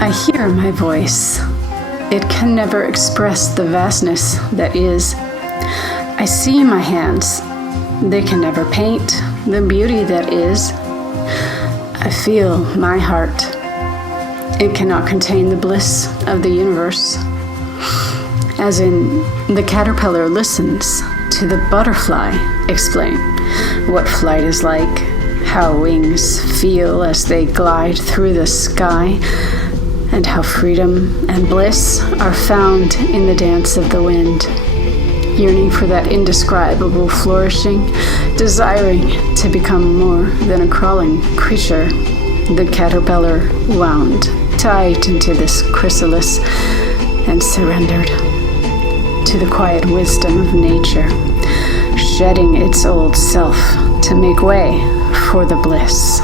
I hear my voice. It can never express the vastness that is. I see my hands. They can never paint the beauty that is. I feel my heart. It cannot contain the bliss of the universe. As in, the caterpillar listens to the butterfly explain what flight is like, how wings feel as they glide through the sky, and how freedom and bliss are found in the dance of the wind. Yearning for that indescribable flourishing, desiring to become more than a crawling creature, the caterpillar wound tight into this chrysalis and surrendered to the quiet wisdom of nature, shedding its old self to make way for the bliss.